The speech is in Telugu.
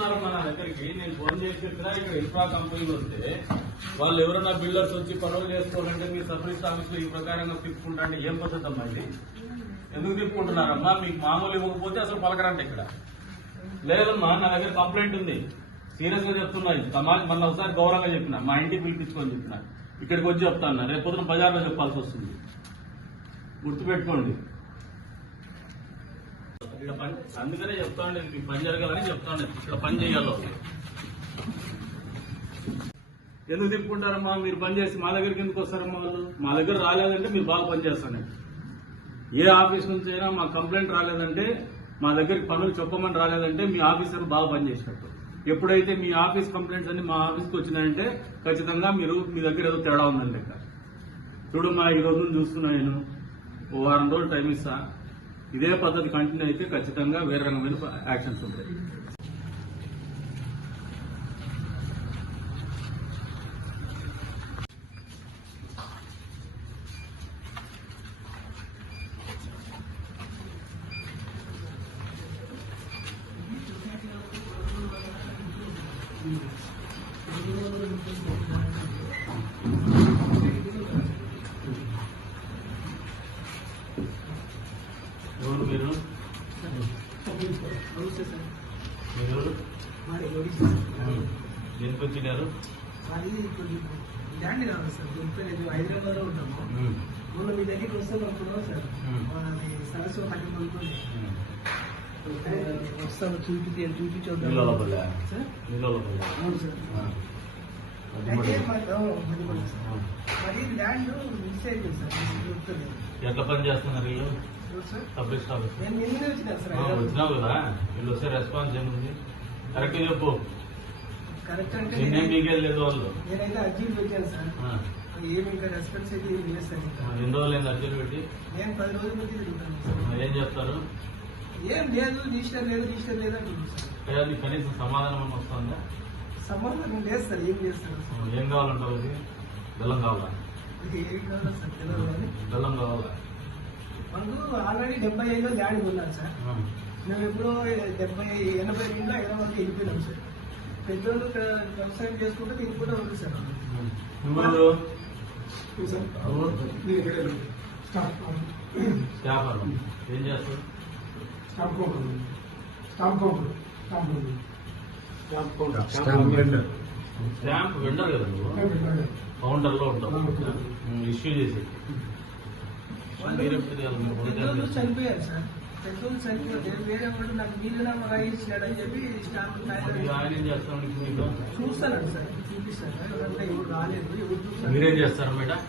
మన దగ్గరికి. నేను గోడ చెప్పినా ఇక్కడ ఇన్ఫ్రా కంపెనీలు వస్తే వాళ్ళు ఎవరైనా బిల్డర్స్ వచ్చి పనులు చేసుకోవాలంటే మీ సర్వీస్ ఆఫీసులు ఆఫీస్ ఈ ప్రకారంగా తిప్పుకుంటా అంటే ఏం పద్ధతి అమ్మా ఇది? ఎందుకు తిప్పుకుంటున్నారమ్మా? మీకు మామూలు ఇవ్వకపోతే అసలు పలకరంట ఇక్కడ. లేదమ్మా నా దగ్గర కంప్లైంట్ ఉంది. సీరియస్గా చెప్తున్నా సమాజ్ మళ్ళీ ఒకసారి గౌరవంగా చెప్పిన. మా ఇంటికి పిలిపించుకొని చెప్పిన. ఇక్కడికి వచ్చి చెప్తాను రేపు పొద్దున బజార్లో చెప్పాల్సి వస్తుంది. గుర్తుపెట్టుకోండి. అందుకనే చెప్తా ఉండేది మీకు పని జరగాలని చెప్తా ఉండేది ఇక్కడ పని చేయాలో. ఎందుకు తిప్పుకుంటారమ్మా? మీరు పని చేసి మా దగ్గరికి ఎందుకు వస్తారమ్మా వాళ్ళు? మా దగ్గర రాలేదంటే మీరు బాగా పని ఏ ఆఫీస్ నుంచి అయినా మా కంప్లైంట్ రాలేదంటే మా దగ్గరికి పనులు చెప్పమని రాలేదంటే మీ ఆఫీసర్ బాగా పనిచేసినట్టు ఎప్పుడైతే మీ ఆఫీస్ కంప్లైంట్స్ అన్ని మా ఆఫీస్కి వచ్చినాయంటే ఖచ్చితంగా మీరు మీ దగ్గర ఏదో తేడా ఉందని లెక్క. చూడు మా ఈ రోజు చూస్తున్నా నేను. వారం రోజులు టైం ఇస్తాను ఇదే పద్ధతి కంటిన్యూ అయితే ఖచ్చితంగా వేరే రకమైన యాక్షన్స్ ఉంటాయి. ఎవరు మీరు నమస్తే సార్ మీరు మాది ఒడిశా దేనికి వచ్చినారు ల్యాండ్ కావాలి సార్ ఉంటాము. మొన్న మీ దగ్గరికి వస్తాం సార్. వస్తాము సార్? అవును సార్. ఎట్లా పని చేస్తున్నారు వీళ్ళు? వచ్చినావు కదా? వీళ్ళు వస్తే రెస్పాన్స్ ఏముంది? కరెక్ట్ చెప్పు. కరెక్ట్ అంటే నిన్నేం లేదు వాళ్ళు. నేనైతే అర్జీలు పెట్టాను సార్. ఏమి ఇంకా రెస్పాన్స్ అయితే ఏం లేదు సార్ ఇంకా. ఎన్ని రోజులు అయింది అర్జీలు పెట్టి? నేను పది రోజుల తిరుగుతాను ఏం చెప్తారు ఏం లేదు రిజిస్టర్ లేదు రిజిస్టర్ లేదు అంటున్నాను కనీసం సమాధానం వస్తుందా? సమాధానం లేదు సార్ ఏం చేస్తారు ఏం కావాలంటావు ఇది? బెల్లం కావాలా? ఏమి కావాలా సార్ బెల్లం కావాలా? మనకు ఆల్రెడీ డెబ్బై ఐదులో ల్యాండ్ కొన్నాను సార్ మేము ఎప్పుడో డెబ్బై ఎనభై రెండులో హైదరాబాద్కి వెళ్ళిపోయినాం సార్ పెద్దోళ్ళు ఇక్కడ వ్యవసాయం చేసుకుంటే దీనికి కూడా ఉంది సార్ స్టాప్ వ్యాపారం ఏం చేస్తావు stop counter stop counter stop counter stamp vendor కదా నువ్వు కౌంటర్లో ఉంటావు ఇష్యూ చేసి మీరు ఎప్పుడు చేయాలి? మీరు పొడి పెద్దోళ్ళు. చనిపోయారు సార్. పెద్దోళ్ళు చనిపోయారు. నేను వేరే వాడు నాకు వీలునామా రాయించాడని చెప్పి స్టాంప్? చూస్తానండి సార్. చూపిస్తాను ఎవరంటే ఎవరు రాలేదు. ఎవరు చూస్తారు మీరేం చేస్తారు మేడం?